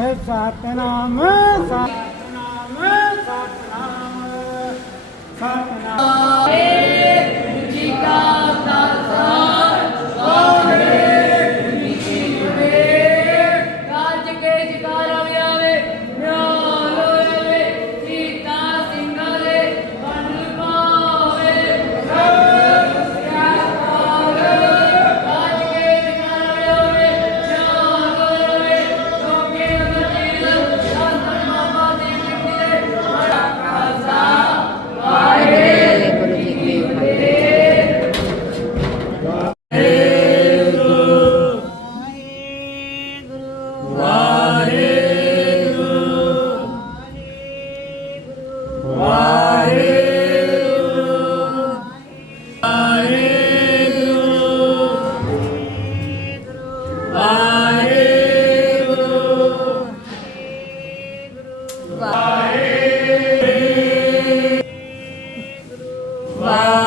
है Satnam Satnam Satnam Satnam Bye. Bye.